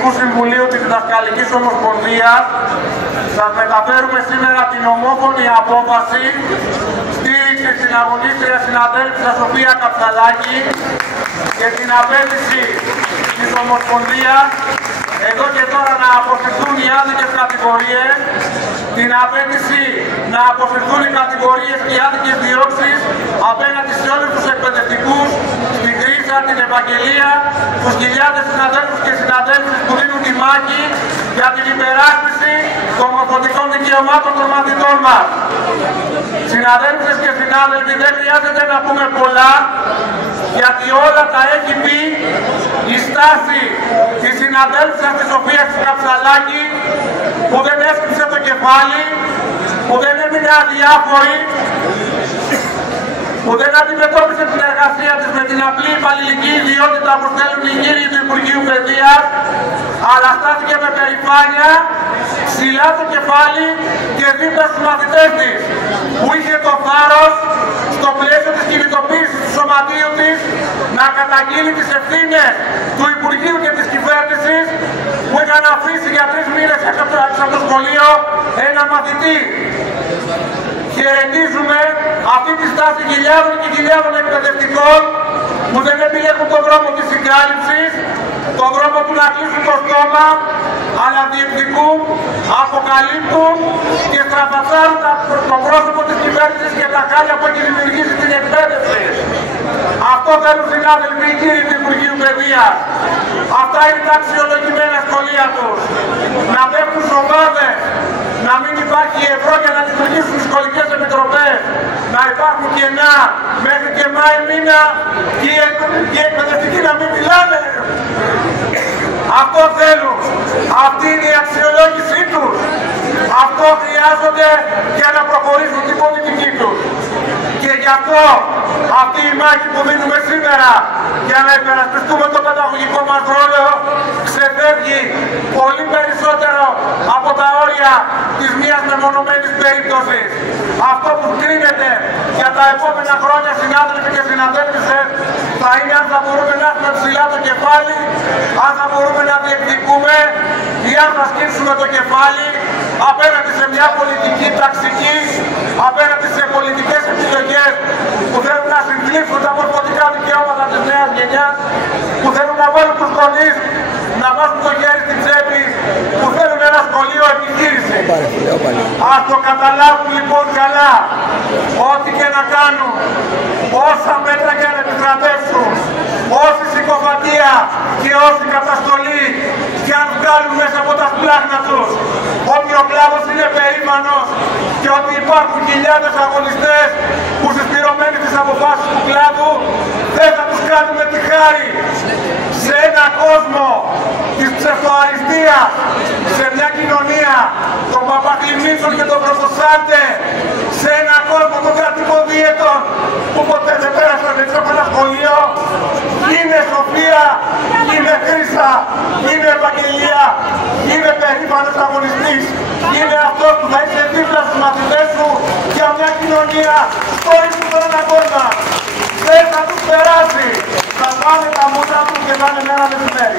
Διοικητικού Συμβουλίου της Διδασκαλικής Ομοσπονδίας, σας μεταφέρουμε σήμερα την ομόφωνη απόφαση στήριξη στην αγωνίστρια συναδέλφισσα Σοφία Καψαλάκη και την απέτηση της Ομοσπονδίας εδώ και τώρα να αποσυρθούν οι άδικες κατηγορίες, την απέτηση να αποσυρθούν οι κατηγορίες και οι άδικες διώξεις απέναντι σε όλους τους εκπαιδευτικούς, στην Κρίσσα, την Ευαγγελία, τους χιλιάδες συναδέλφους και συναδέλφους που δίνουν τη μάχη για την υπεράσπιση των μορφωτικών δικαιωμάτων των μαθητών μας. Συναδέλφες και συνάδελφοι, δεν χρειάζεται να πούμε πολλά, γιατί όλα τα έχει πει η στάση της συναδέλφισας της Σοφίας Καψαλάκη, που δεν έσκυψε το κεφάλι, που δεν έμεινε αδιάφορη, που δεν αντιμετώπισε την εργασία της με την απλή υπαλληλική ιδιότητα που στέλνουν οι κύριοι του Υπουργείου Παιδείας, αλλά στάθηκε με περηφάνεια, ψηλά το κεφάλι και δίπλα στους μαθητές της, που είχε το θάρρος στο πλαίσιο της κινητοποίησης του σωματείου της να καταγγείλει τις ευθύνες του Υπουργείου και της κυβέρνησης που είχαν αφήσει για 3 μήνες έξω από το σχολείο ένα μαθητή. Χαιρετίζουμε αυτή τη στάση χιλιάδων και χιλιάδων εκπαιδευτικών που δεν επιλέγουν τον δρόμο της συγκάλυψης, τον δρόμο του να κλείσουν το στόμα, αλλά διεκδικούν, αποκαλύπτουν και στραπατσάρουν το πρόσωπο της κυβέρνησης και τα χάλια που έχει δημιουργήσει την εκπαίδευση. Αυτό θέλουν συνάδελφοι οι κύριοι του Υπουργείου Παιδείας. Αυτά είναι τα αξιολογημένα σχολεία τους. Να πέφτουν σοβάδες, να μην υπάρχει ευρώ για να λειτουργήσουν οι σχολικές επιτροπές, να υπάρχουν κενά μέχρι και Μάη μήνα και οι εκπαιδευτικοί να μην μιλάνε. Αυτό θέλουν. Αυτή είναι η αξιολόγησή τους. Αυτό χρειάζονται για να προχωρήσουν την πολιτική τους. Και γι' αυτό αυτή η μάχη που δίνουμε σήμερα για να υπερασπιστούμε το παιδαγωγικό μας ρόλο ξεφεύγει πολύ περισσότερο από τα όρια της μιας μεμονωμένης περίπτωσης. Αυτό που κρίνεται για τα επόμενα χρόνια, συνάδελφοι και συναδέλφισες, θα είναι αν θα μπορούμε να έχουμε ψηλά το κεφάλι, αν θα μπορούμε να διεκδικούμε ή αν θα σκύψουμε το κεφάλι απέναντι σε μια πολιτική ταξική, απέναντι σε πολιτικές επιλογές που θέλουν να συγκλείψουν τα μορφωτικά δικαιώματα της νέας γενιάς, που θέλουν να βάλουν τους γονείς να βάζουν το χέρι στην τσέπη, που θέλουν ένα σχολείο επιχείρηση. Ας το καταλάβουν λοιπόν καλά, ό,τι και να κάνουν, όσα μέτρα και να επιστρατεύσουν, όση συκοφαντία και όση καταστολή και αν βγάλουν μέσα από τα σπλάχνα τους, ότι ο κλάδος είναι περήφανος και ότι υπάρχουν χιλιάδες αγωνιστές που συσπηρωμένοι τις αποφάσεις του κλάδου δεν θα τους κάνουμε τη χάρη σε ένα κόσμο της ψευτοαριστείας, σε μια κοινωνία των παπακλημίτσων και των πρωτοσάντε, σε ένα κόσμο των κρατικοδίαιτων που ποτέ δεν πέρασαν έξω από ένα σχολείο. Είναι Σοφία, είναι Χρύσα, είναι Ευαγγελία, είναι περήφανος αγωνιστής, είναι αυτός που θα είσαι δίπλα στους μαθητές σου για μια κοινωνία στο ίσου των αγώνα. Δεν θα τους περάσει, θα πάνε τα μούτρα του και θα είναι ένα μεσημέρι.